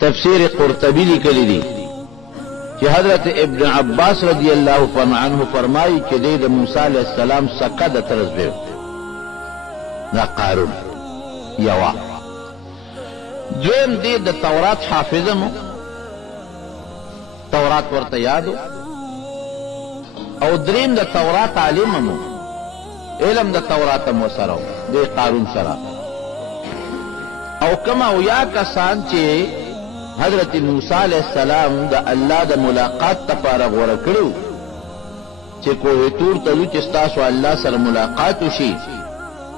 تفسیر قرطبی لیکلی دی چې حضرت ابن عباس رضی اللہ عنہ فرمائی چې د موسی علیہ السلام سکه د طرز به دا قارون یوا دویم دی د تورات حافظمو تورات ورته یادو او دریم د تورات عالممو علم د تورات مو سره دی قارون سره او کما او یا کسان چې حضرت موسی علیہ السلام د الله د ملاقات لپاره غوړه کړو چې کوه تور ته لو چې تاسو الله سره ملاقات وشي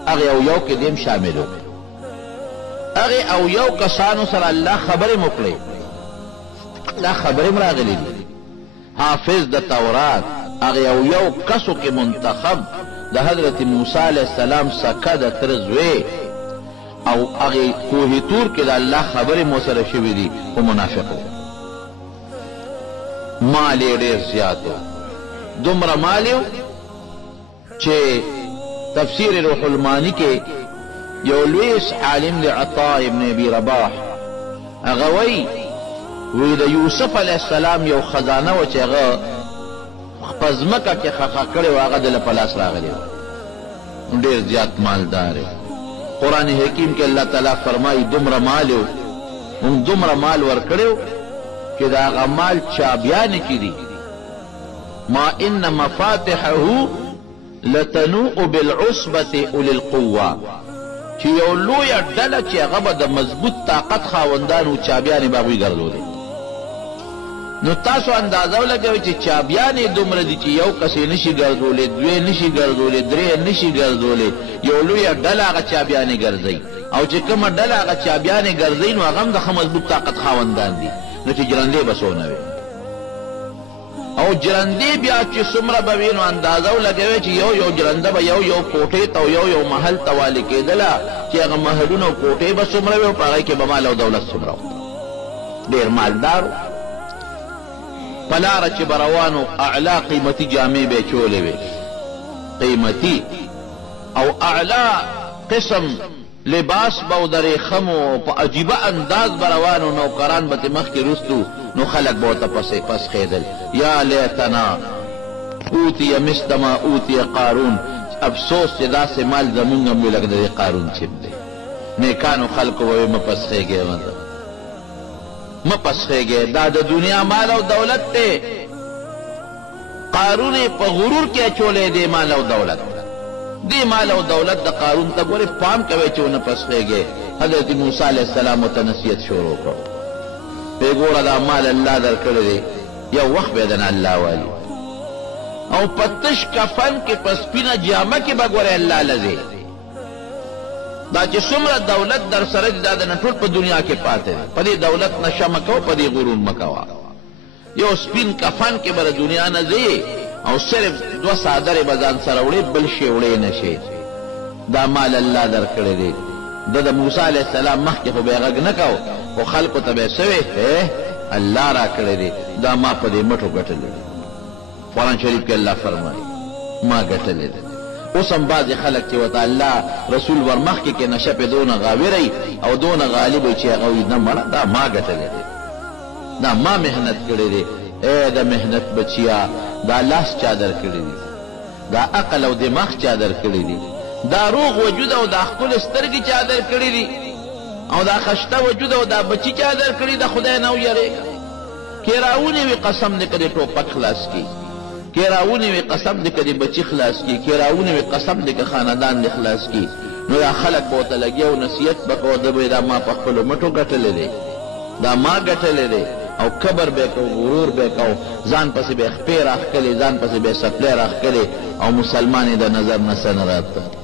هغه یو کې دیم شاملو هغه او یو کسانو سره الله خبرې موکړي دا خبرې مراغلي حافظ د تورات هغه یو کسو کې منتخب د حضرت موسی علیہ السلام سکه د ترزوی او هغه کوه تور کې د الله خبرې مو سره شوې دي او منافقو مال ډېر زیاتو دومره مالیو چې تفسیر روح المانی کې یو لوی عالم د عطاء ابن ابي رباح هغه وی د یوسف علیه السلام یو خزانه و چې هغه په ځمکه کې خښه کړې و هغه د په لاس راغلی و ډېر زیات مالدار قرآن حکیم کې الله تعالی فرمایي دومره مال یو موږ دومره مال ورکړو چې د هغه مال چابیانې کې دي ما ان مفاتحه لتنوء بالعصبة اولي القوه چې یو لویه ډله چې هغه به د مضبوط طاقت خاوندانو چابیانې به هغوی ګرځولې نو تاسو اندازه ولګوئ چې چابیانې دومره دي چې یو کس یې نشي ګرځولی دوی نشي ګرځولی درې نشي ګرځولی یو لویه ډله هغه چابیانې ګرځوي او چې کومه ډله هغه چابیانې ګرځوي نو هغه هم د ښه مضبوط طاقت خاوندان دي نو چې جرندې به څونه وي او جرندې بیا چې څومره به وي نو اندازه ولګوئ چې یو جرنده به یو کوټې ته او یو محل ته والي کېدله چې هغه محلونه او کوټې به څومره وي او په هغې کې به مال او دولت څومره و ډېر مالدار په لاره چې به روانو اعلی قیمتي جامې به یې چولې وې قیمتي او اعلی قسم لباس به و د ریخمو په عجیبه انداز به روانو نوکران به ترې مخکې رستو نو خلک به ورته پسخېدل یا لیتنا اوتیه مثل ما اوتیه قارون افسوس چې داسې مال زمونږ هم وي لکه د دې قارون چې دی نیکانو خلکو به وایي مه پسخېږئ مه پسخېږئ دا د دنیا مال او دولت دی قارون په غرور کې اچولی دی مال او دولت دی مال او دولت د قارون ته ګورې پام کوئ چې ونه پسخېږئ حضرت موسی علیہ السلام ورته نصیحت شروع کړو پې ګوره دا مال الله درکړی دی یو وخت به دنه الله والي او په تش کفن کې په سپینه جامه کې به ګورې الله لځې دا چې څومره دولت در سره دی دا د ټول په دنیا کې پاتې دی په دې دولت نشه مه کوه په دې غرور مه کوه یو سپین کفن کې به د دنیا نه ځې او صرف دوه څادرې به ځان سره وړې بل شی وړې نه شي دا مال الله درکړی دی د موسی علیہ السلام مخکې خو به یې غږ نه کو خو خلکو ته به یې څه وې الله را کړی دی دا ما په دې مټو ګټلی دی قرآن شریف کې الله فرمایي ما ګټلی دی اوس هم بعضې خلک چې ورته الله رسول ور مخکې کې نشه پې دونه غاویری او دونه غالب وي چې هغه وي نه مړه دا ما ګټلی دی دا ما محنت کړی دی ای د محنت بچیا دا لاس چا در کړی دی دا عقل او دماغ چا در کړی دی دا روغ وجود او دا ښکلې سترګې چا در کړی دي او دا خشته وجود او دا بچی چا در کړي د خدای نه ویریږه کې راونیوي قسم دې کړې ټوپک خلاص کړي کې راونیوي قسم دې کړې بچی خلاص کړي کې راونیوي قسم دې که خاندان دې خلاص کړي نو دا خلک به ورته لګي او نصیحت به کوه ده به دا ما په خپلو مټو ګټلی دی دا ما ګټلی دی او کبر به کو غرور به کو ځان پسې به خپې راښکلې ځان پسې به سپلی راښکلې او مسلمان یې د نظر نه څه نه راته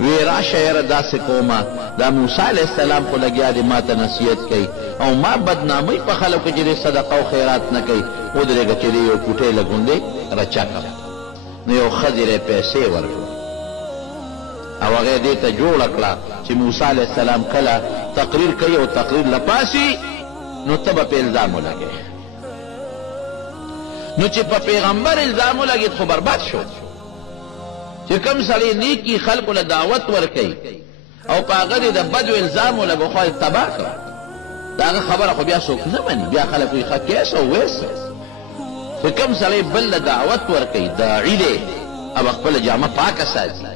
وی راشه یاره داسې کومه دا موسی علیہ السلام خو لګیا دی ما ته نصیحت کوي او ما بدنامۍ په خلکو چې دی صدقه او خیرات نه کوي ودرېږه چې دی یو کوټې له غوندې رچا کړه نو یو ښځې یې پیسې ورکړه او هغې دې ته جوړه کړه چې موسی علیہ السلام کله تقریر کوي او تقریر لپاسي نو ته به په الزام ولګې نو چې په پیغمبر الزام ولګېد خو برباد شو چې کوم سړی نیکي خلکو له دعوت ورکوي او په هغه د بدو الزام ولګو خو یې تباه کړه دا هغه خبره خو بیا څوک نه مني، بیا خلک وایي ښه کیس او ویس. خو کوم سړی بل له دعوت ورکوي، داعي دی، او خپله جامه پاکه ساتي،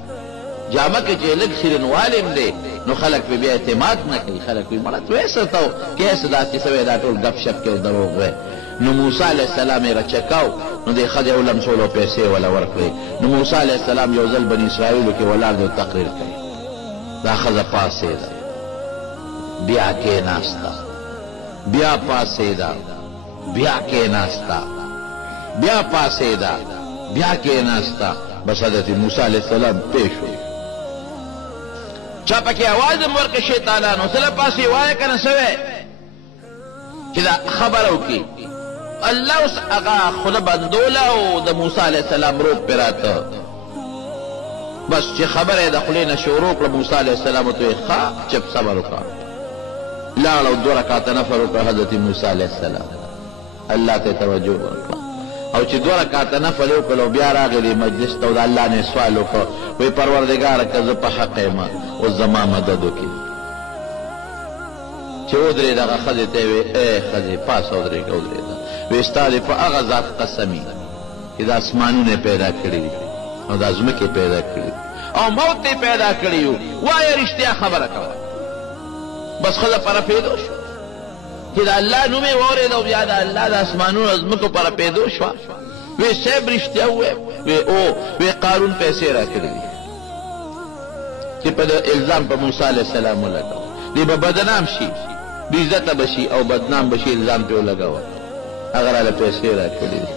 جامه کې چې لږ خیرنوالی هم دی نو خلک پې بیا اعتماد نه کوي، خلک وایي مړه ویس ته کیس داسې سوی دا ټول ګپ شپ کې او دروغ وی. نو موسی علیه السلام یې رچکاو، نو دې ښځې ولمسولو پیسې وله ورکړې. نو موسی علیه السلام یو ځل بني اسرائیلو کې ولاړ دی او تقریر کوي. دا ښځه پاڅېده، بیا کېناسته، بیا پاڅېده، بیا کېناسته، بیا پاڅېده، بیا کېناسته. بس حضرت موسی علیه السلام پیش شو. چا پکې اواز هم ورکړه شیطانانو سله پاسې وایه که نه سوی چې دا خبره وکړي. الله اوس هغه خوله بندوله او د موسی علیه السلام روح پرې راته. بس چې خبره یې د خولې نه شروع کړه، موسی علیه السلام ورته ویې ښه چپ صبر وکړه. لاړ او 2 رکعاته نفل وکړه حضرت موسی علیه السلام. الله ته توجه ورکړه او چې 2 رکعاته نفل یې وکړل او بیا راغلی مجلس ته او د الله نه سوال وکړ، وایي پروردګاره که زه په حق یم اوس زما مدد وکړي. چې ودرېد هغه ښځې ته یې ویې ای ښځې پاس ودرېږه ودرېده. وایي ستا دې په هغه ذات قسم وي چې دا اسمانونه یې پیدا کړي دي او دا ځمکې پیدا کړي او موت یې پیدا کړي یو، وایه رښتیا خبره کوه. بس ښځه په رپېدو شو چې د الله نوم یې واورېد او بیا د الله د اسمانونو او ځمکو په رپېدو شوه. وی صاحب رښتیا ووایه؟ وی او وی قارون پیسې راکړي دي چې په الزام په موسی علیه السلام ولګوه، دی به بدنام شي، بې عزته به شي او بدنام به شي، الزام پرې ولګوه، هغه راله پیسې راکړي دي.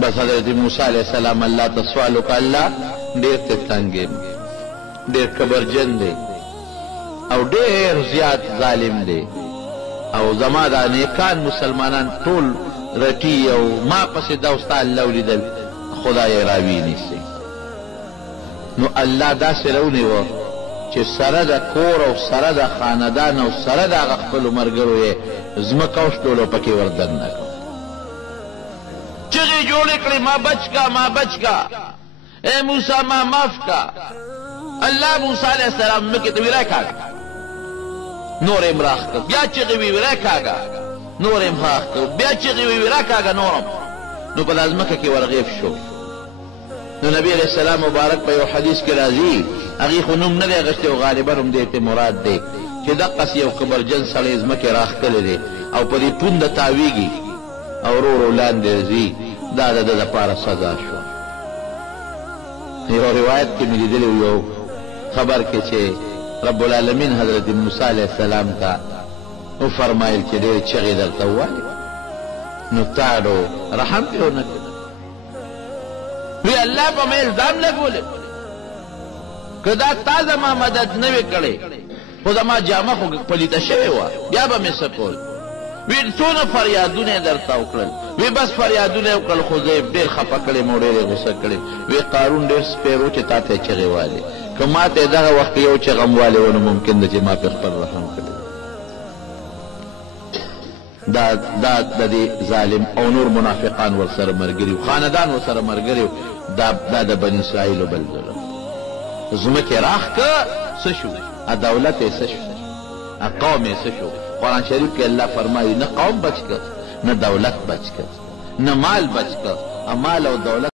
بس حضرت موسی علیه السلام الله ته سوال وکړه، الله ډېر ته تنګ یم، ډېر کبرجن دی او ډېر زیات ظالم دی او زما دا نیکان مسلمانان ټول رټي او ما پسې دا ستا الله ولیدل خدای راوي نیسي. نو الله داسې راونیوه چې سره د کور او سره د خاندان او سره د هغه خپلو ملګرو یې ځمکه وشتولو پکې وردننه کړه. چغې جوړې کړې ما بچ کا ما بچ کا، اے موسی ما معاف کا. الله موسی علیه السلام مکې ته وی راکاږه، نور یې راخ کړ، بیا چغې وی راکاږه، نور یې راخ کړ، بیا چغې وی راکاږه نورم. نو په دا ځمکه کې ورغیف شو. نو نبی علیہ السلام مبارک په یو حدیث کې راځي، هغې خو نوم نه دی اخیستی او غالبا هم دې ته مراد دی چې دقسې یو کبرجن سړی ځمکې راښکلی دی او په دې پونده تاویږي او ورو ورو لاندې ځي، دا د ده دپاره سزا شوه. یو روایت کې مې لیدلی یو خبر کې چې رب العالمین حضرت موسی علیه السلام ته وفرمایل چې ډېرې چغې درته ووایې نو تاړو رحم پرې ونه کړ. وی الله په مې الزام لګولې که دا تا زما مدد نه وې کړی خو زما جامه خو پلیته شوې وه بیا به مې څه کول. وی څونه فریادونه یې درته وکړل، وی بس فریادونه یې وکړل خو زه یې ډېر خفه کړې مو ډېر یې غوسه کړې. وی قارون ډېر سپېر و چې تا ته یې چغې والې، که ما ته یې دغه وخت یو چغه م والې و نو ممکن ده چې ما پرې خپل رحم کړی. دا د دې ظالم او نور منافقان ورسره ملګري وو، خاندان ورسره ملګري وو. دا د بني اسرائیلو بل ظلم. ځمکې راښ که څه شو، دولت یې څه شو، قوم یې څه شو. قرآن شریف کې الله فرمایي نه قوم بچ کړ، نه دولت بچ کړ، نه مال بچ کړ. مال او دولت